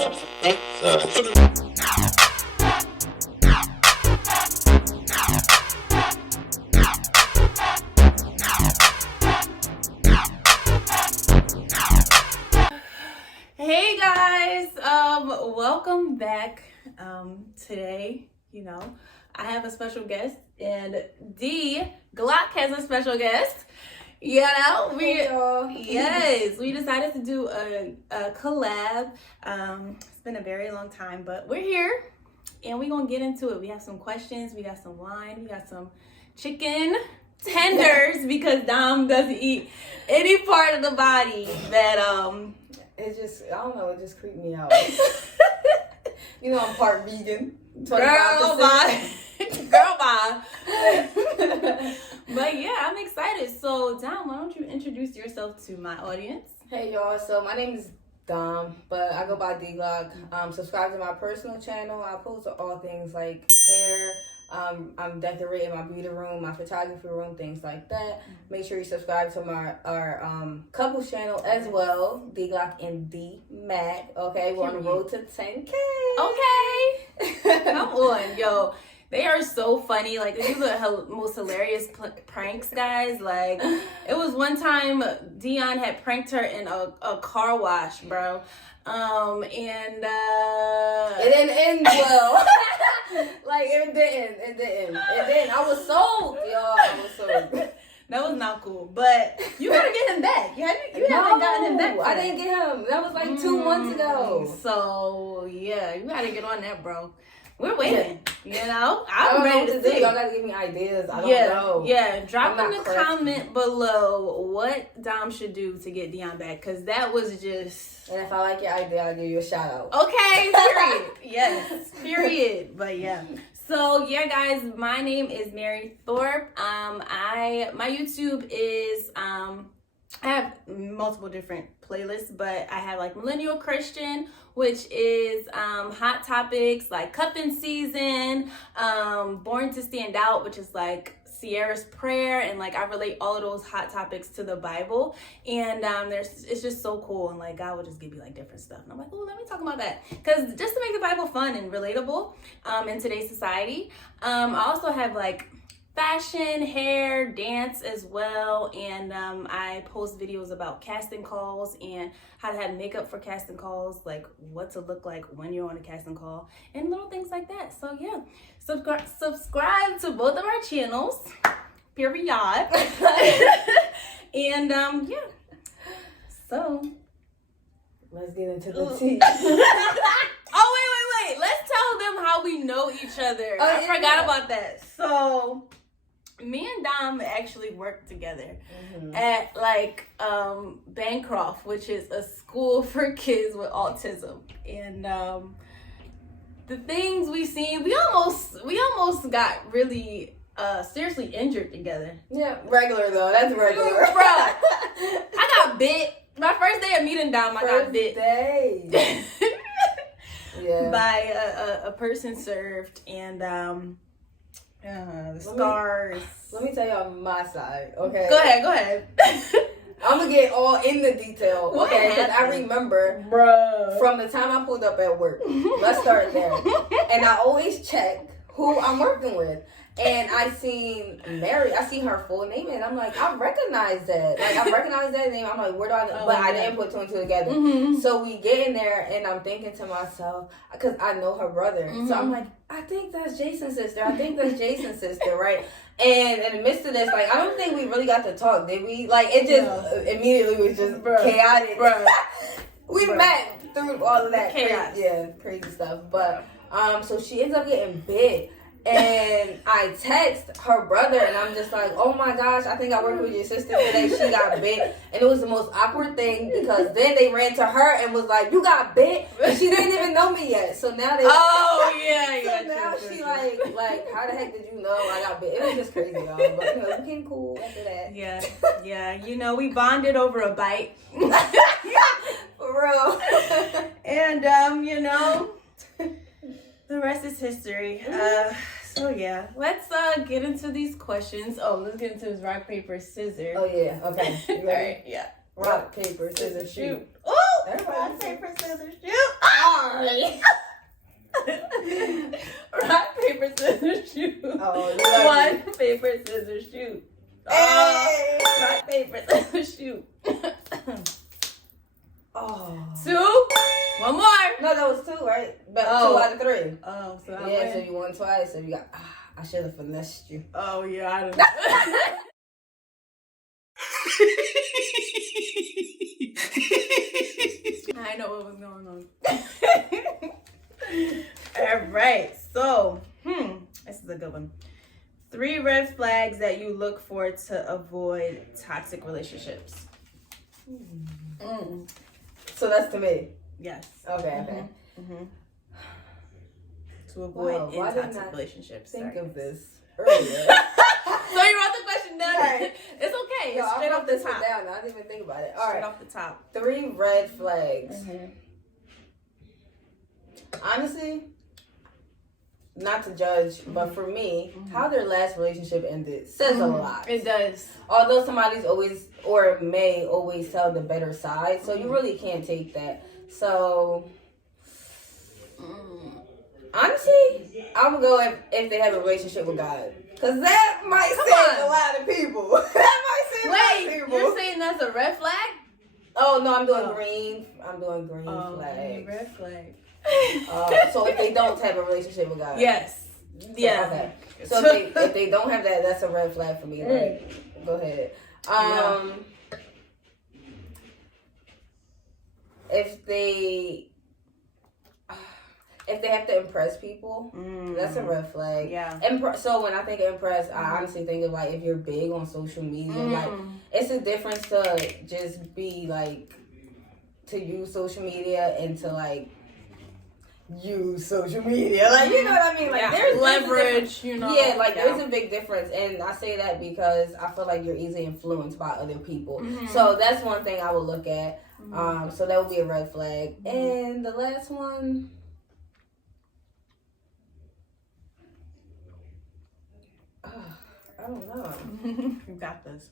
Hey guys, welcome back. Today, I have a special guest, and D Glock has a special guest. We decided to do a collab. It's been a very long time, but we're here and we're gonna get into it. We have some questions, we got some wine, we got some chicken tenders because Dom doesn't eat any part of the body that it just creeped me out. I'm part vegan. 25%. Girl, bye. But yeah, I'm excited. So, Dom, why don't you introduce yourself to my audience? Hey, y'all. So, my name is Dom, but I go by D Glock. Subscribe to my personal channel. I post all things like hair. I'm decorating my beauty room, my photography room, things like that. Make sure you subscribe to our couples channel as well, D Glock and D Mac. Okay, we're on the road to 10K. Okay, come on, yo. They are so funny. Like, these are the most hilarious pranks, guys. Like, it was one time Dion had pranked her in a car wash, bro. And it didn't end well. Like, it didn't. I was sold, y'all. I was sold. That was not cool, but you gotta get him back. You haven't gotten him back. I didn't get him. That was like 2 months ago. So yeah, you gotta get on that, bro. We're waiting. I'm ready to see. Y'all gotta give me ideas. I don't know. Yeah, drop in the comment below what Dom should do to get Dion back, because that was just. And if I like your idea, I'll give you a shout out. Okay, period. Yes, period. But yeah. So yeah, guys, my name is Mary Thorpe. My YouTube is I have multiple different playlists, but I have like Millennial Christian, which is hot topics like cuffing season, Born to Stand Out, which is like Sierra's prayer, and like I relate all of those hot topics to the Bible, and it's just so cool, and like God will just give you like different stuff, and I'm like, oh, let me talk about that, because just to make the Bible fun and relatable in today's society. I also have like fashion, hair, dance as well, and I post videos about casting calls and how to have makeup for casting calls, like what to look like when you're on a casting call, and little things like that. So yeah, subscribe to both of our channels, period. And yeah, so let's get into the tea. Oh wait, let's tell them how we know each other. I forgot about that. So me and Dom actually worked together at like Bancroft, which is a school for kids with autism, and the things we seen, we almost got really seriously injured together. Yeah, regular though. That's regular. Bro, I got bit. My first day of meeting Dom, I got bit. Yeah. By a person served, and the scars. Let me tell you on my side, okay? Go ahead. I'm gonna get all in the detail, okay? Because I remember, from the time I pulled up at work. Let's start there. And I always check who I'm working with. And I seen Mary. I seen her full name, and I'm like, I recognize that. Like, I recognize that name. I'm like, where do I? But I didn't put two and two together. So we get in there, and I'm thinking to myself, because I know her brother. So I'm like, I think that's Jason's sister. Right? And in the midst of this, like, I don't think we really got to talk, did we? Like, it just immediately was just chaotic. We met through all of that chaos. Crazy stuff. But so she ends up getting bit. And I text her brother, and I'm just like, oh my gosh, I think I worked with your sister today. She got bit. And it was the most awkward thing, because then they ran to her and was like, you got bit? And she didn't even know me yet. So now they So now she like, how the heck did you know I got bit? It was just crazy, y'all. But we became cool after that. Yeah. We bonded over a bite. For real. And the rest is history. So yeah, let's get into these questions. Let's get into this rock, paper, scissors. Oh yeah, okay. All right, yeah. Rock, paper, scissors, shoot. Oh, Rock, paper, scissors, shoot. Alright. Rock, paper, scissors, shoot. Oh, 1, paper, scissors, shoot. Hey. Rock, paper, scissors, shoot. 2. 1 more. No, that was 2, right? But 2 out of 3. Oh, so I yeah, win. so you won twice. So you got. I should have finessed you. Oh yeah, I don't know. I know what was going on. All right, so this is a good one. 3 red flags that you look for to avoid toxic relationships. So that's to me. Yes. Okay. To avoid why didn't toxic I relationships. Think of this earlier. So you wrote the question down. Right. It's okay. Yo, Straight off the this top. down. I didn't even think about it. All Straight right. off the top. 3 red flags. Honestly, not to judge, but for me, how their last relationship ended says a lot. It does. Although somebody's always or may always tell the better side, so you really can't take that. So honestly, I would go if they have a relationship with God, because that might save a lot of people. That might save a lot of people. You're saying that's a red flag? Oh no, I'm doing green. I'm doing green flags. Red flag. So if they don't have a relationship with God, yes, yeah. Okay. So if they don't have that, that's a red flag for me. Like, go ahead. If they have to impress people, that's a red flag. Yeah. So when I think of impress, I honestly think of like if you're big on social media, like it's a difference to just be like to use social media and to like use social media, like you know what I mean, like there's leverage, you know. Yeah, like there's a big difference, and I say that because I feel like you're easily influenced by other people. So that's one thing I would look at. So that would be a red flag. And the last one, I don't know. You got this.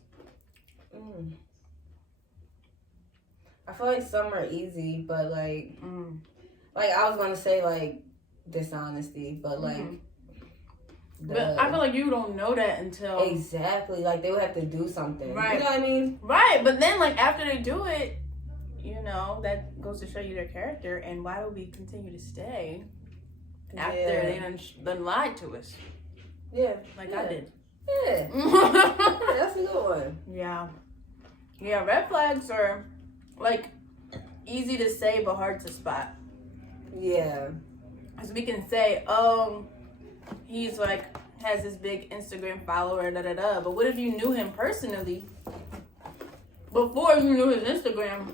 I feel like some are easy, but like I was gonna say like dishonesty, but like. But I feel like you don't know that until exactly, like they would have to do something, right? You know what I mean? Right, but then like after they do it, you know, that goes to show you their character, and why would we continue to stay after they done lied to us? Yeah, like I did. Yeah, that's a good one. Yeah, red flags are like easy to say but hard to spot. Yeah, because we can say, oh, he's like has this big Instagram follower, but what if you knew him personally before you knew his Instagram?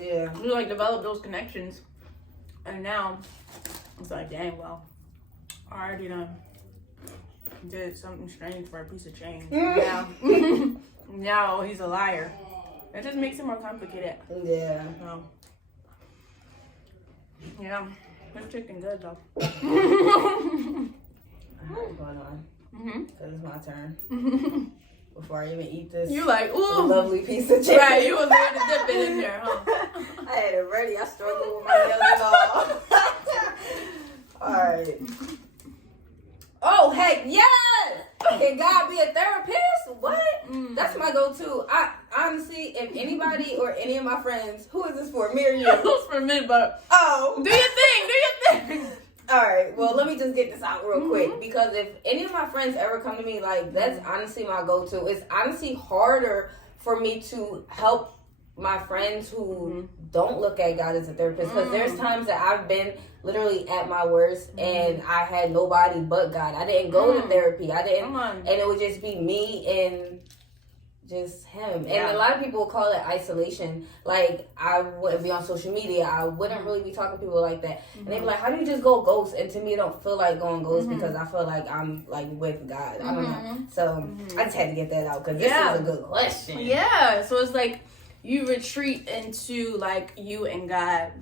Yeah, you like developed those connections, and now it's like, dang, well, I already done did something strange for a piece of change. Now he's a liar. It just makes it more complicated. Yeah. So, yeah, it's chicken good though. What's going on? Because it's my turn. Before I even eat this, you like, ooh, lovely piece of chicken. Right, you was ready to dip it in there, huh? I had it ready. I struggled with my nails all. Alright. Oh, heck yes! Can God be a therapist? What? That's my go-to. I honestly, if anybody or any of my friends, who is this for? Me or you? It's for me, but do your thing. All right, well, let me just get this out real quick, because if any of my friends ever come to me, like, that's honestly my go-to. It's honestly harder for me to help my friends who don't look at God as a therapist, because there's times that I've been literally at my worst and I had nobody but God. I didn't go to therapy. I didn't, and it would just be me and just him. And a lot of people call it isolation. Like, I wouldn't be on social media. I wouldn't really be talking to people like that. And they'd be like, how do you just go ghost? And to me, it don't feel like going ghost because I feel like I'm like with God. I don't know. So I just had to get that out because this is a good question. Yeah. So it's like you retreat into like you and God,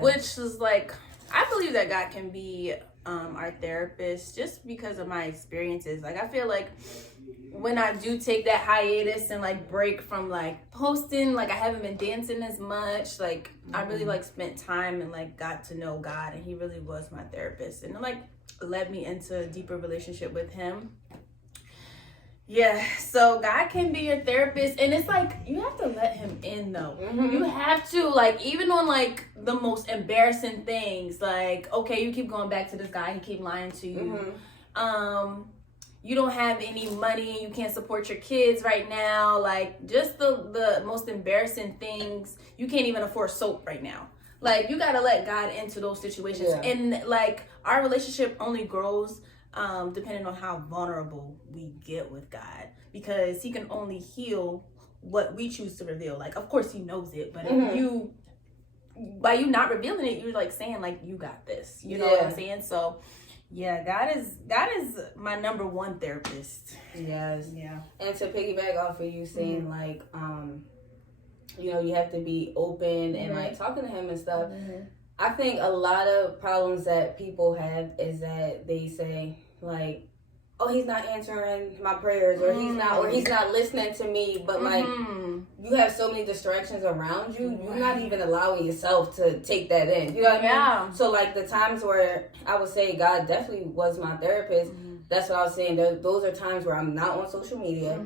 which is like, I believe that God can be our therapist just because of my experiences. Like, I feel like when I do take that hiatus and like break from like posting, like I haven't been dancing as much, like I really like spent time and like got to know God, and he really was my therapist, and it like led me into a deeper relationship with him. Yeah, so God can be your therapist, and it's like you have to let him in though. You have to, like, even on like the most embarrassing things, like, okay, you keep going back to this guy, he keep lying to you. You don't have any money, you can't support your kids right now, like just the most embarrassing things. You can't even afford soap right now. Like, you gotta let God into those situations. And like our relationship only grows depending on how vulnerable we get with God, because he can only heal what we choose to reveal. Like, of course he knows it, but if you, by you not revealing it, you're like saying like, you got this, you know what I'm saying? So yeah, God is my number one therapist. Yes. Yeah. And to piggyback off of you saying like, you know, you have to be open and like talking to him and stuff. I think a lot of problems that people have is that they say like, oh, he's not answering my prayers, or he's not listening to me. But like, you have so many distractions around you, you're not even allowing yourself to take that in. You know what I mean? So like the times where I would say God definitely was my therapist, that's what I was saying. Those are times where I'm not on social media.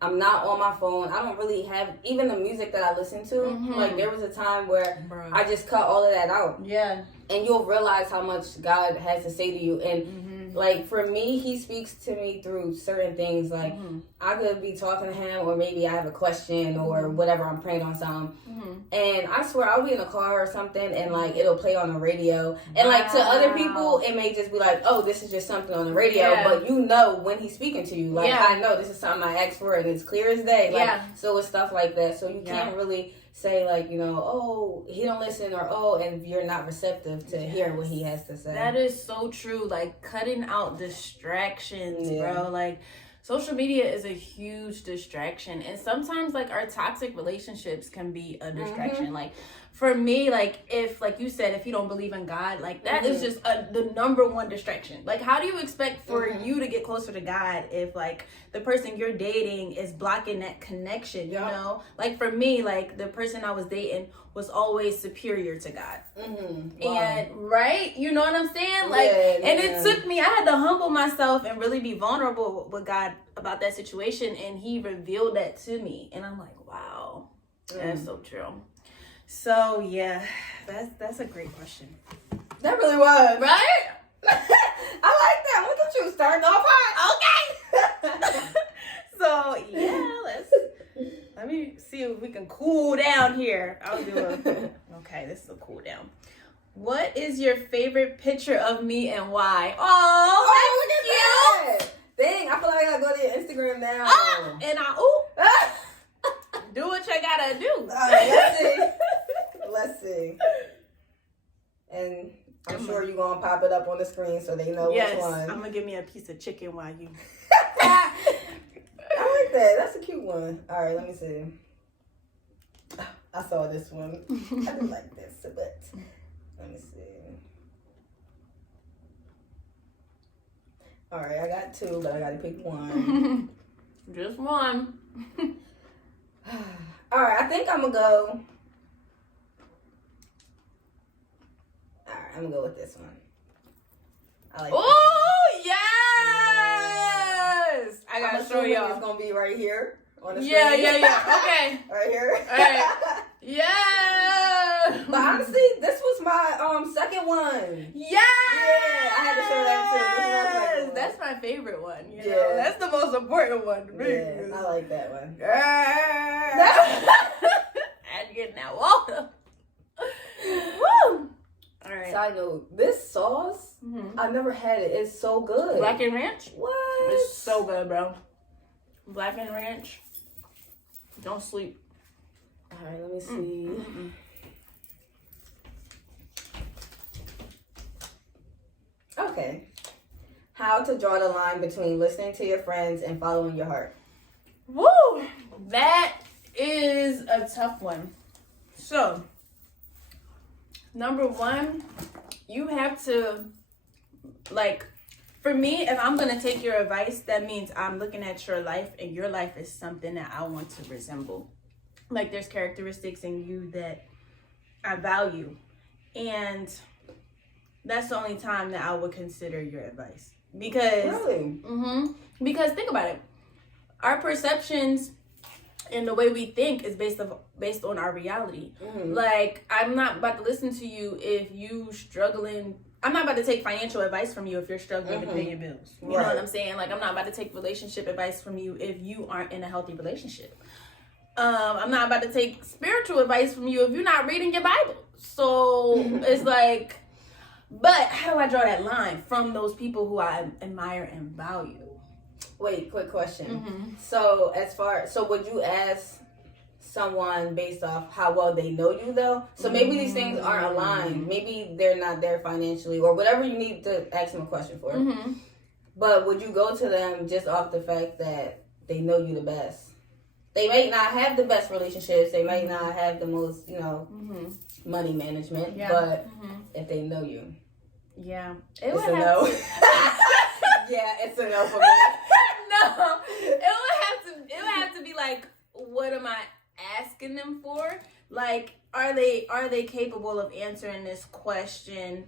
I'm not on my phone. I don't really have even the music that I listen to. Like, there was a time where I just cut all of that out. Yeah. And you'll realize how much God has to say to you. And like, for me, he speaks to me through certain things. Like, I could be talking to him, or maybe I have a question or whatever, I'm praying on something. And I swear I'll be in a car or something, and like it'll play on the radio. And like, to other people, it may just be like, oh, this is just something on the radio. But you know when he's speaking to you. Like, I know this is something I asked for, and it's clear as day. Like, so it's stuff like that. So you can't really say like, you know, oh, he don't listen, or oh, and you're not receptive to hearing what he has to say. That is so true. Like, cutting out distractions, bro. Like, social media is a huge distraction, and sometimes like our toxic relationships can be a distraction. Like, for me, like, if, like you said, if you don't believe in God, like, that is just the number one distraction. Like, how do you expect for you to get closer to God if, like, the person you're dating is blocking that connection, you know? Like, for me, like, the person I was dating was always superior to God. And, right? You know what I'm saying? Like, and it took me, I had to humble myself and really be vulnerable with God about that situation, and he revealed that to me. And I'm like, wow, that's so true. So yeah, that's a great question. That really was. Right? I like that. Look at you starting off hot. Okay. So yeah, let me see if we can cool down here. I'll do okay, this is a cool down. What is your favorite picture of me and why? Oh, look at that. Dang, I feel like I gotta go to your Instagram now. And do what you gotta do. Let's see. And I'm sure you're going to pop it up on the screen so they know which one. I'm going to give me a piece of chicken while you... I like that. That's a cute one. All right, let me see. I saw this one. I didn't like this, but let me see. All right, I got two, but I got to pick one. Just one. All right, I think I'm going to go... I'm gonna go with this one. I like. Oh yes! I gotta show y'all. It's gonna be right here on the screen. Yeah. Okay. Right here. All right. Yeah. But honestly, this was my second one. Yes. Yeah, I had to show that too. That's my favorite one. You know? That's the most important one to me. Yeah, I like that one. I had to get in that water. Woo! All right. Side note, this sauce, I never had it. It's so good. Black and Ranch? What? It's so good, bro. Black and Ranch. Don't sleep. All right, let me see. Okay. How to draw the line between listening to your friends and following your heart. Woo! That is a tough one. So, number one, you have to, like, For me, if I'm going to take your advice, that means I'm looking at your life, and your life is something that I want to resemble. Like, there's characteristics in you that I value. And that's the only time that I would consider your advice. Because, really? Because think about it. Our perceptions and the way we think is based on our reality. Like, I'm not about to listen to you if you struggling. I'm not about to take financial advice from you if you're struggling to pay your bills. You know what I'm saying? Like, I'm not about to take relationship advice from you if you aren't in a healthy relationship. I'm not about to take spiritual advice from you if you're not reading your Bible. So it's like, but how do I draw that line from those people who I admire and value? Wait, quick question. So would you ask someone based off how well they know you though? So maybe these things aren't aligned. Maybe they're not there financially or whatever you need to ask them a question for. But would you go to them just off the fact that they know you the best? They might not have the best relationships. They might not have the most, money management. But if they know you. Yeah. It's a no. Yeah, it's a no for me. No. It would have to be like, what am I asking them for? Like, are they capable of answering this question?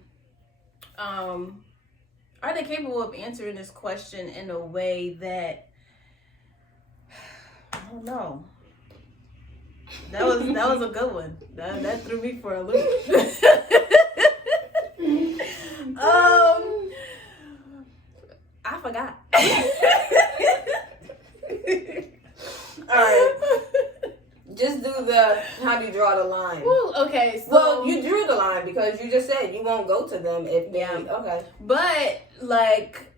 Are they capable of answering this question in a way that, I don't know. That was a good one. That threw me for a loop. I forgot. All right. Just do how do you draw the line? Ooh, okay. So, well, you drew the line because you just said you won't go to them if they. Okay. But like,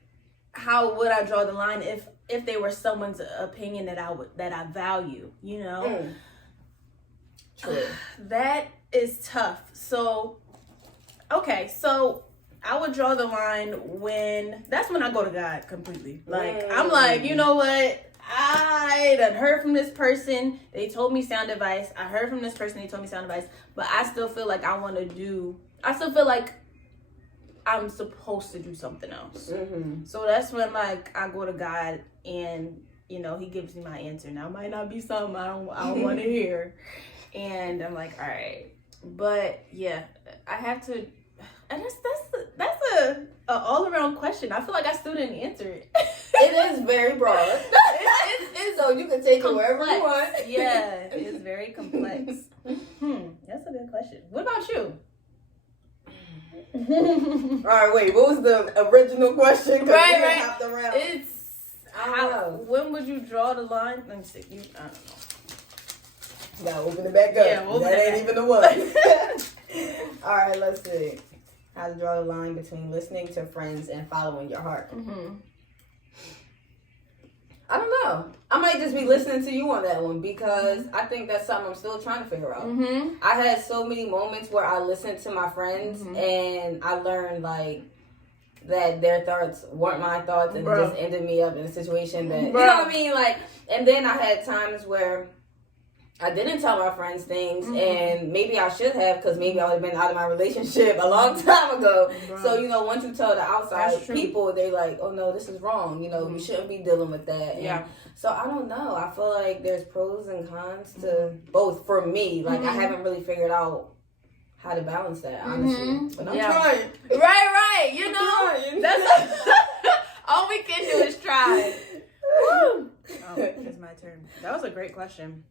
how would I draw the line if they were someone's opinion that I value? You know. True. That is tough. So, okay, so I would draw the line that's when I go to God completely. Like, I'm like, you know what? I done heard from this person. They told me sound advice. I heard from this person. They told me sound advice. But I still feel like I still feel like I'm supposed to do something else. So that's when, like, I go to God and, he gives me my answer. Now, it might not be something I don't want to hear. And I'm like, all right. But, yeah, I have to... And that's a all-around question. I feel like I still didn't answer it. It is very broad. It's so you can take it wherever you want. Yeah, it's very complex. That's a good question. What about you? All right, wait. What was the original question? Right. It's I don't know. When would you draw the line? Let me see. I don't know. Gotta open it back up. Yeah, that ain't even the one. All right, let's see. How to draw the line between listening to friends and following your heart. I don't know. I might just be listening to you on that one because I think that's something I'm still trying to figure out. I had so many moments where I listened to my friends and I learned like that their thoughts weren't my thoughts and it just ended me up in a situation that, you know what I mean? Like, and then I had times where I didn't tell my friends things, and maybe I should have, because maybe I would have been out of my relationship a long time ago. So, once you tell the outside people, they like, oh no, this is wrong. You shouldn't be dealing with that. Yeah. And so I don't know. I feel like there's pros and cons to both for me. Like, I haven't really figured out how to balance that, honestly. But I'm trying. Right. That's all we can do is try. Woo. Oh, it's my turn. That was a great question.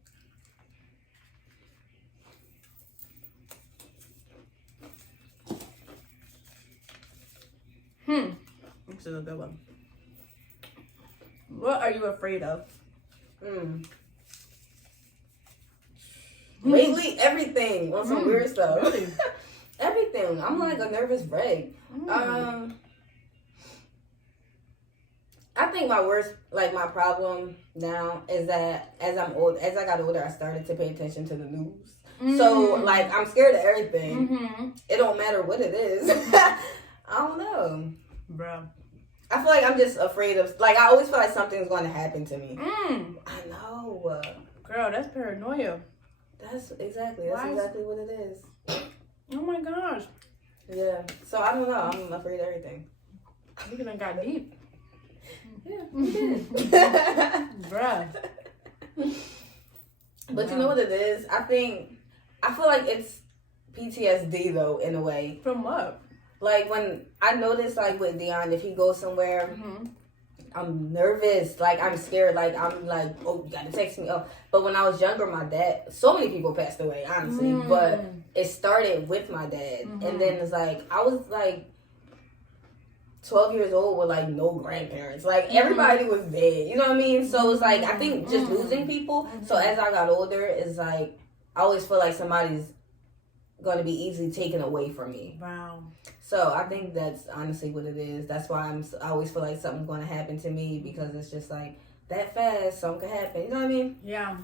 This is a good one. What are you afraid of? Lately, everything on some weird stuff. Really? Everything. I'm like a nervous wreck. I think my worst, like my problem now is that as I got older, I started to pay attention to the news. So like I'm scared of everything. It don't matter what it is. I don't know. Bro. I feel like I'm just afraid of, like, I always feel like something's going to happen to me. I know. Girl, that's paranoia. That's exactly what it is. Oh my gosh. Yeah. So I don't know. I'm afraid of everything. We done got deep. Yeah, we did. Bruh. But you know what it is? I feel like it's PTSD though, in a way. From what? Like when I notice, like with Dion, if he goes somewhere, I'm nervous. Like I'm scared. Like I'm like, oh, you gotta text me. Oh, but when I was younger, my dad. So many people passed away, honestly. But it started with my dad, and then it's like I was like 12 years old with like no grandparents. Like everybody was dead. You know what I mean? So it's like I think just losing people. So as I got older, it's like I always feel like somebody's gonna be easily taken away from me. Wow. So I think that's honestly what it is. That's why I always feel like something's gonna happen to me, because it's just like that fast, something could happen. You know what I mean? Yeah.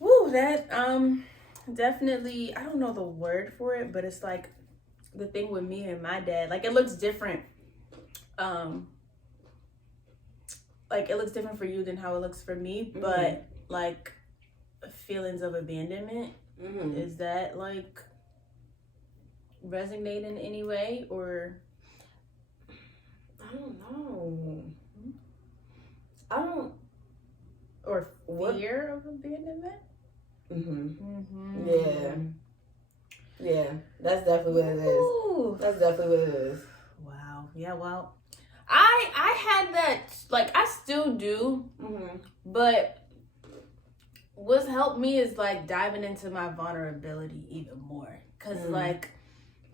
Woo, that definitely, I don't know the word for it, but it's like the thing with me and my dad, like it looks different. Like it looks different for you than how it looks for me, but like feelings of abandonment, is that like resonate in any way, or I don't know. I don't. Or fear of abandonment? Yeah, that's definitely what it is. Ooh. That's definitely what it is. Wow. Yeah, well, I had that, like, I still do, but what's helped me is, like, diving into my vulnerability even more. Because, like,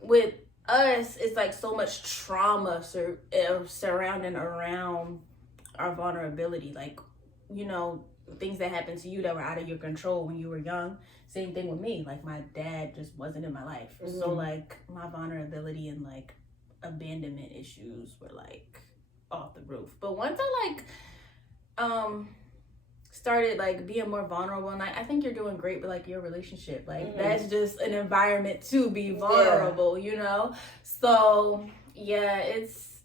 with us, it's, like, so much trauma surrounding around our vulnerability. Like, you know, things that happened to you that were out of your control when you were young. Same thing with me. Like, my dad just wasn't in my life. So, like, my vulnerability and, like, abandonment issues were, like, off the roof. But once I, like, started, like, being more vulnerable, and I think you're doing great with, like, your relationship. Like, that's just an environment to be vulnerable, you know? So, yeah, it's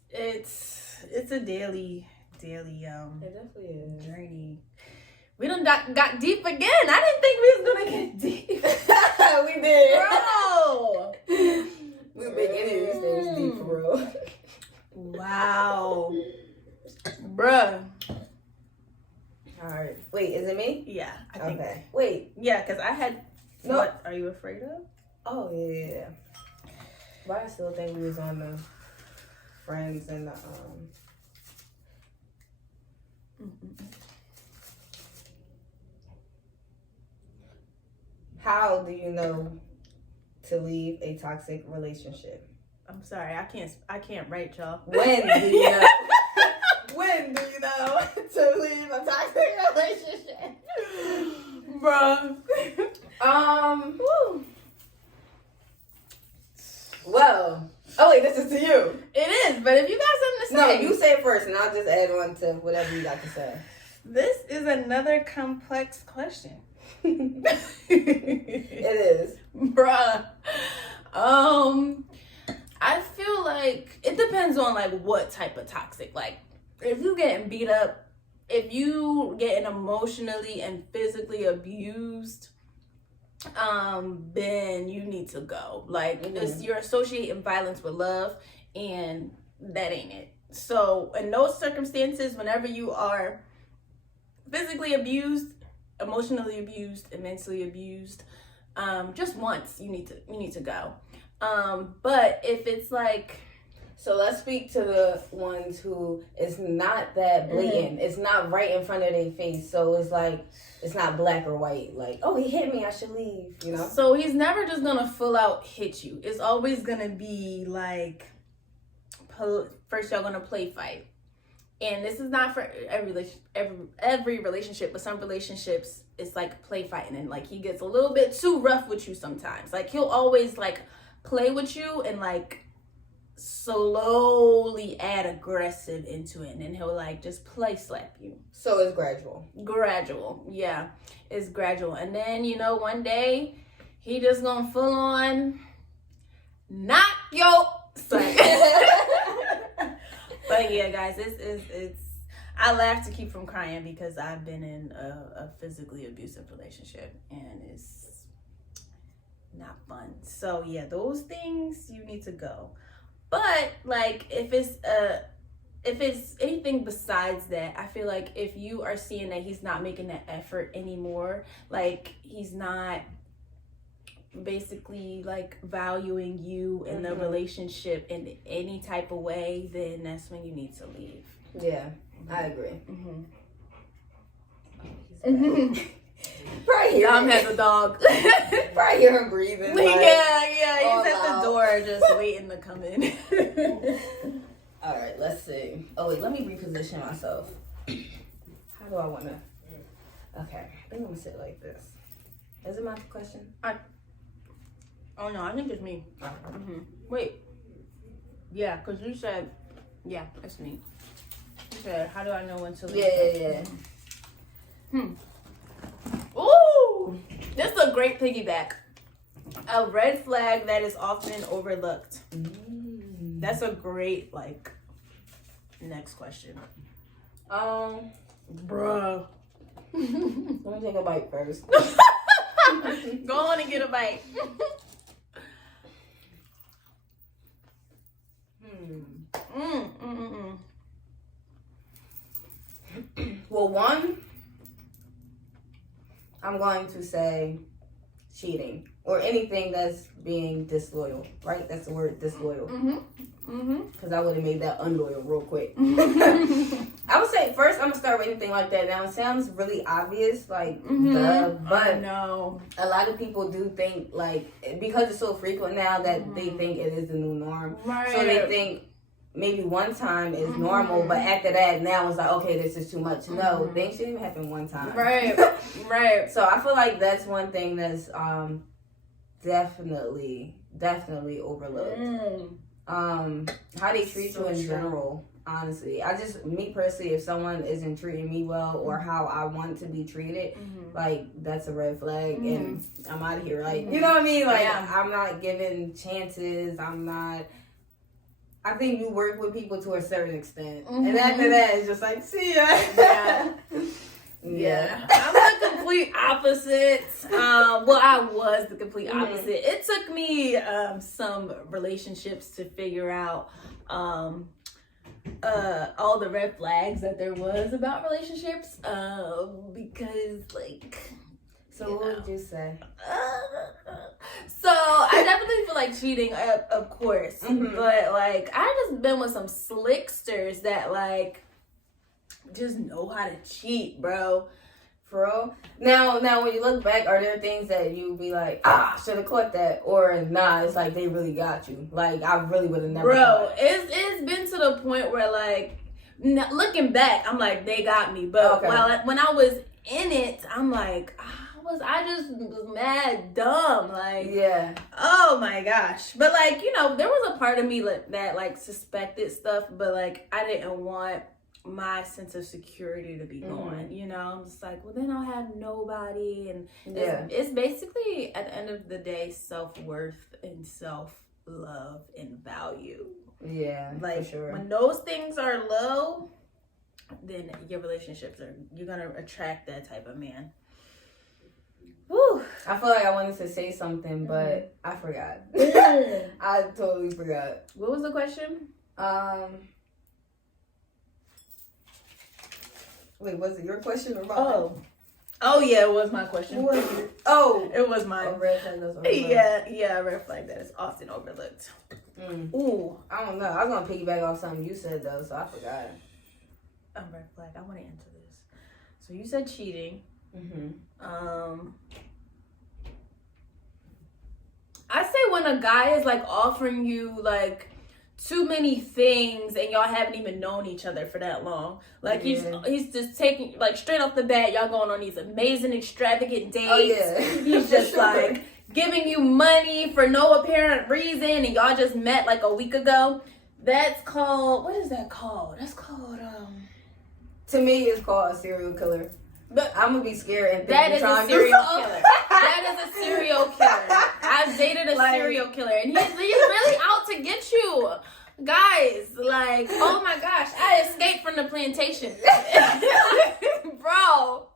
a daily it definitely is. journey. We done got deep again. I didn't think we was gonna get deep. We did. Bro. We've been getting these things deep, bro. Wow. Bruh. Alright. Wait, is it me? Yeah, I think. Okay. Wait. Yeah, because I had... No. What are you afraid of? Oh, yeah. But I still think we was on the friends and the, How do you know to leave a toxic relationship? I'm sorry, I can't write, y'all. When do you know? When do you know to leave a toxic relationship? Bruh. Well. Oh wait, this is to you. It is, but if you got something to say. No, you say it first and I'll just add on to whatever you got to say. This is another complex question. It is. Bruh. I feel like it depends on like what type of toxic. Like if you getting beat up, if you getting emotionally and physically abused, then you need to go. Like you're associating violence with love, and that ain't it. So in those circumstances, whenever you are physically abused, emotionally abused, and mentally abused, just once you need to go. But if it's like, so let's speak to the ones who it's not that blatant. It's not right in front of their face. So it's like, it's not black or white. Like, oh, he hit me, I should leave, you know? So he's never just gonna full out hit you. It's always gonna be like, first y'all gonna play fight. And this is not for every relationship, but some relationships, it's like play fighting. And like, he gets a little bit too rough with you sometimes. Like, he'll always like play with you and like slowly add aggressive into it, and then he'll like just play slap you. So it's gradual. Yeah, it's gradual. And then, you know, one day he just gonna full on knock your slap. But yeah, guys, it's I laugh to keep from crying because I've been in a physically abusive relationship, and not fun. So yeah, those things you need to go. But like if it's anything besides that, I feel like if you are seeing that he's not making that effort anymore, like he's not basically like valuing you in the relationship in any type of way, then that's when you need to leave. Yeah, I agree. Right here. Dom has a dog. Right hear him breathing. Like, yeah, he's at the door just waiting to come in. All right, let's see. Oh wait, let me reposition myself. How do I want to? Okay, I think I'm gonna sit like this. Is it my question? Oh no, I think it's me. Wait. Yeah, because you said, yeah, it's me. You said, how do I know when to leave? Yeah. Ooh, this is a great piggyback. A red flag that is often overlooked. That's a great, like, next question. Bruh. Let me take a bite first. Go on and get a bite. Well, one, I'm going to say cheating or anything that's being disloyal, right? That's the word, disloyal. Because I would have made that unloyal real quick. I would say first, I'm going to start with anything like that. Now, it sounds really obvious, like, duh, but no. A lot of people do think, like, because it's so frequent now that they think it is the new norm. Right. So they think maybe one time is normal, but after that, now it's like, okay, this is too much. No, things shouldn't even happen one time. Right, right. So I feel like that's one thing that's definitely overlooked. How they treat you in general, honestly. Me personally, if someone isn't treating me well or how I want to be treated, like, that's a red flag, and I'm out of here. Like, you know what I mean? Like, I'm not giving chances. I think you work with people to a certain extent. And after that, it's just like, see ya. Yeah. I'm the complete opposite. I was the complete opposite. It took me some relationships to figure out all the red flags that there was about relationships. Because, like... So what would you say? So I definitely feel like cheating, of course. But, like, I just been with some slicksters that, like, just know how to cheat, bro. For real? Now, when you look back, are there things that you be like, should have caught that? Or, nah, it's like they really got you. Like, I really would have never thought. It's been to the point where, like, looking back, I'm like, they got me. But when I was in it, I'm like, I just was mad dumb. Like, yeah. Oh my gosh. But, like, you know, there was a part of me that, like, suspected stuff, but, like, I didn't want my sense of security to be gone, you know? I'm just like, well, then I'll have nobody. And it's basically, at the end of the day, self-worth and self-love and value. Yeah, like, for sure. When those things are low, then your relationships you're going to attract that type of man. Woo. I feel like I wanted to say something, but I forgot. I totally forgot. What was the question? Wait, was it your question or mine? Oh yeah, it was my question. What was it? Oh, it was mine. A red flag that's overlooked. Yeah, a red flag that is often overlooked. Ooh, I don't know. I was gonna piggyback off something you said though, so I forgot. A red flag. I want to answer this. So you said cheating. I say when a guy is like offering you like too many things and y'all haven't even known each other for that long. Like he's just taking, like, straight off the bat, y'all going on these amazing extravagant dates. He's just like giving you money for no apparent reason and y'all just met like a week ago. That's called, what is that called? That's called to me it's called a serial killer. But I'm gonna be scared and think that is a serial killer. That is a serial killer. I've dated a serial killer, and he's really out to get you, guys. Like, oh my gosh, I escaped from the plantation, bro.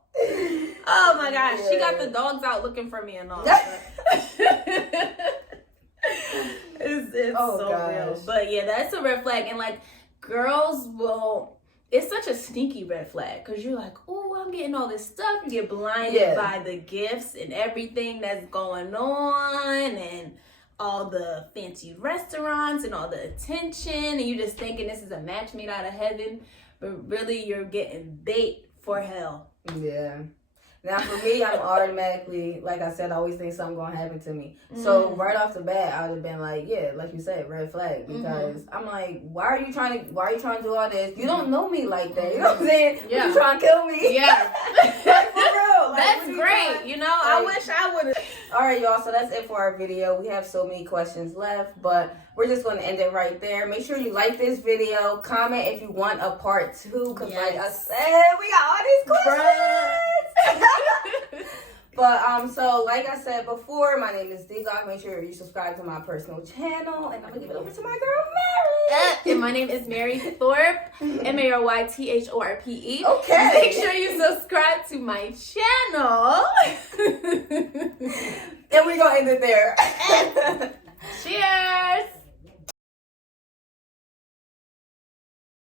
Oh my gosh, she got the dogs out looking for me and all. It's so real. But yeah, that's a red flag. And like, girls will, it's such a sneaky red flag because you're like, oh, I'm getting all this stuff. You get blinded by the gifts and everything that's going on and all the fancy restaurants and all the attention. And you're just thinking this is a match made out of heaven. But really, you're getting bait for hell. Yeah. Now, for me, I'm automatically, like I said, I always think something going to happen to me. So, right off the bat, I would have been like, yeah, like you said, red flag. Because I'm like, why are you trying to do all this? You don't know me like that. You know what I'm saying? Yeah. You trying to kill me? Yeah. Like, for real. Like, that's great. You know, I wish I would have. All right, y'all. So, that's it for our video. We have so many questions left, but we're just going to end it right there. Make sure you like this video. Comment if you want a part 2. Because, like I said, we got all these questions. But so like I said before, my name is D-Glock. Make sure you subscribe to my personal channel, and I'm gonna give it over to my girl Mary. And my name is Mary Thorpe, MaryThorpe. Okay. Make sure you subscribe to my channel. And we're gonna end it there.